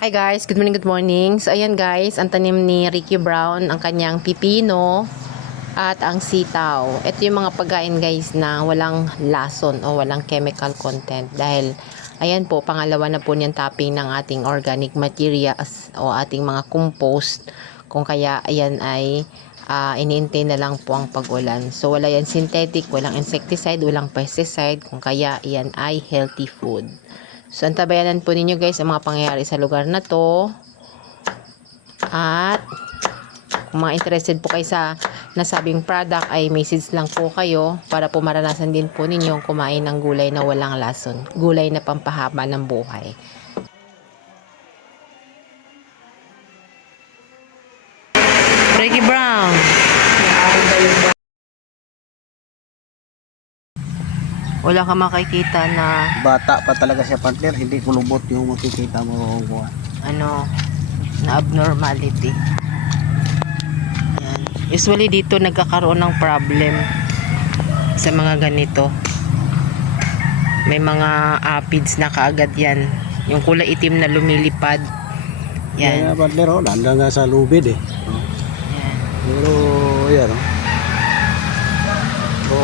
Hi guys, good morning, good morning. So ayan guys, ang tanim ni Ricky Brown, ang kanyang pipino at ang sitaw. Ito yung mga pagkain guys na walang lason o walang chemical content dahil ayan po, pangalawa na po niyang topping ng ating organic materials o ating mga compost. Kung kaya ayan ay iniintay na lang po ang pag-ulan. So wala yan synthetic, walang insecticide, walang pesticide. Kung kaya ayan ay healthy food. So, antabayanan po ninyo guys ang mga pangyayari sa lugar na to. At, kung mga interested po kayo sa nasabing product, ay message lang po kayo para po maranasan din po ninyo kumain ng gulay na walang lason. Gulay na pampahaba ng buhay. Ricky Brown. Wala ka makikita na Bata pa talaga siya, partner, hindi kulubot yung makikita mo ano na abnormality. Yan. Usually dito nagkakaroon ng problem sa mga ganito. May mga aphids na kaagad yan. Yung kulay itim na lumilipad. Yan. Yan. Partner, nanda nga sa lubid Yan. Pero yan so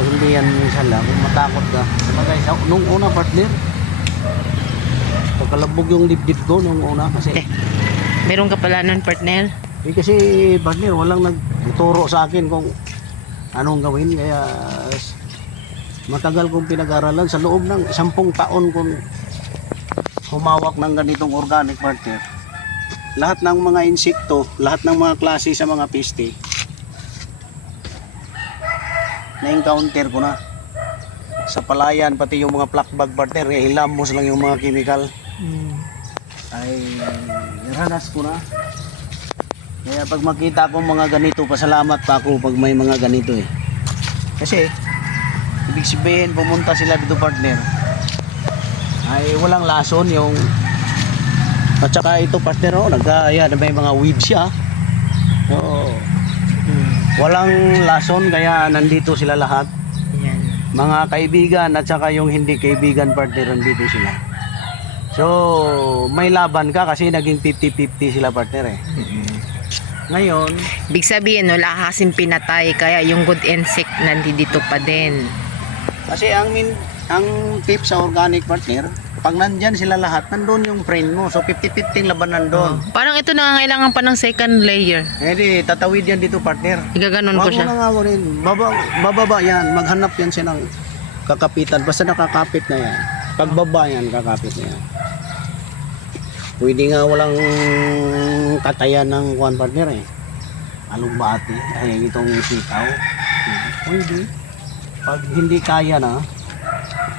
hindi yan minsan lang kung matakot ka. Sabagay, nung una, partner, pagkalabog yung dibdib ko nung una kasi Meron ka pala nun, partner? kasi partner, walang nagturo sa akin kung anong gawin, kaya matagal kong pinag-aralan sa loob ng 10 taon kung humawak ng ganitong organic, partner. Lahat ng mga insekto, lahat ng mga klase sa mga peste na-encounter ko na sa palayan, pati yung mga plakbag, partner, hilamos lang yung mga chemical ay niranas ko na. Kaya pag makita ko mga ganito, pasalamat pa ako pag may mga ganito kasi ibig sabihin pumunta sila dito, partner, ay walang lason yung at saka ito, partner, yan, may mga weeds siya. Walang lason, kaya nandito sila lahat. Yan. Mga kaibigan at saka yung hindi kaibigan, partner, nandito sila. So, may laban ka kasi naging 50-50 sila, partner Ngayon, Big sabihin, wala kasing pinatay, kaya yung good insect nandito pa din. kasi ang tip sa organic, partner, pag nandyan sila lahat, nandun yung friend mo. So 50-50 laban nandun. Parang ito nangangailangan pa ng second layer. Di tatawid yan dito, partner. Igaganon ko Wag mo siya. na nga ako rin. Bababa yan. Maghanap yan siya ng kakapitan. Basta nakakapit na yan. Pagbaba yan, kakapit na yan. Pwede nga walang katayan ng one, partner alugbati. Ay, itong sitaw. Pwede. Pag hindi kaya na,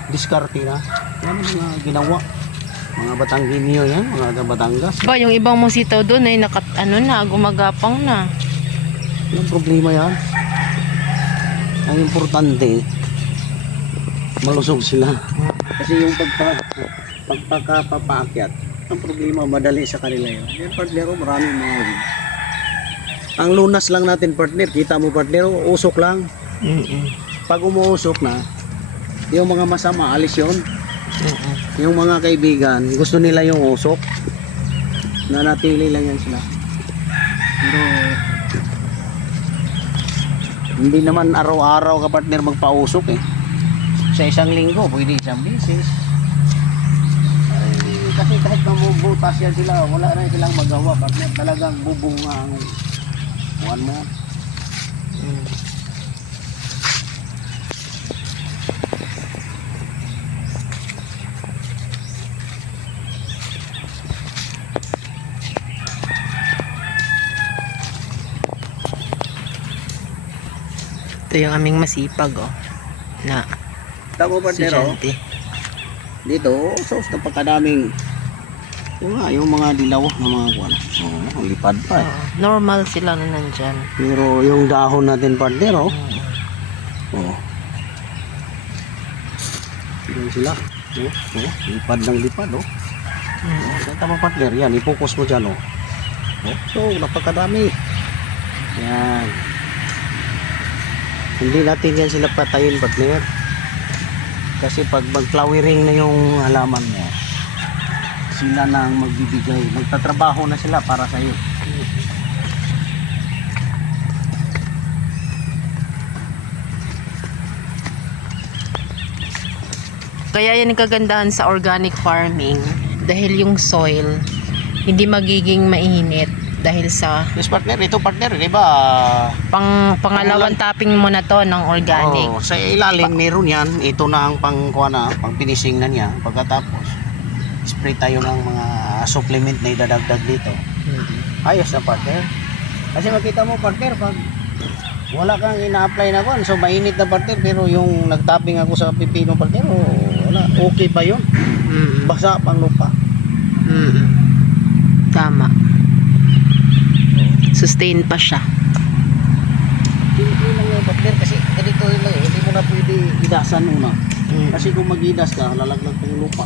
diskarte na. Yan ang mga ginawa. Mga Batangginyo yan, mga Batangas. Ba, yung ibang mong sitaw doon ay gumagapang na. Yung problema yan. Ang importante, malusog sila. Kasi yung pagpapaakyat, ang problema, madali sa kanila yun. Yung partner, maraming mga weed. Ang lunas lang natin, partner, kita mo, partner, usok lang. Pag umuusok na, yung mga masama, alis yun. Yung mga kaibigan, gusto nila yung usok. Nanatili lang yan sila. Pero hindi naman araw-araw ka, partner, magpausok Sa isang linggo, pwede isang beses. Kasi kahit mabubutas yan sila, wala na silang magawa, partner. Talagang bubunga ang buwan mo. Ito yung aming masipag na Tama, partner, estudyante. dito, so napakadaming yung mga dilaw na mga kuwan. Ang lipad pa Normal sila na nandyan. Pero yung dahon natin, partner, Yan sila. Lipad ng lipad, Tama, partner, yan, i-focus mo dyan, So, napakadami. Yan. Hindi natin yan sila patayin, partner. Kasi pag mag-flowering na yung halaman mo, sila na ang magbibigay. Magtatrabaho na sila para sa iyo. Kaya yan ang kagandahan sa organic farming dahil yung soil hindi magiging mainit dahil sa Yes, partner. Ito, partner. Di ba? pangalawang topping mo na to ng organic. Sa ilalim meron yan. Ito na ang pang finishing na niya. Pagkatapos, spray tayo ng mga supplement na idadagdag dito. Ayos na, partner. Kasi makita mo, partner, pag wala kang ina-apply na kwan, so mainit na, partner, pero yung nagtapping ako sa pipino, partner, wala, okay pa yun. Basa pang lupa. Tama. Sustain pa siya. Hindi lang yan, partner, kasi ganito rin lang, hindi mo na pwede idasan una. Kasi kung mag-idas ka, lalaglag pa yung lupa.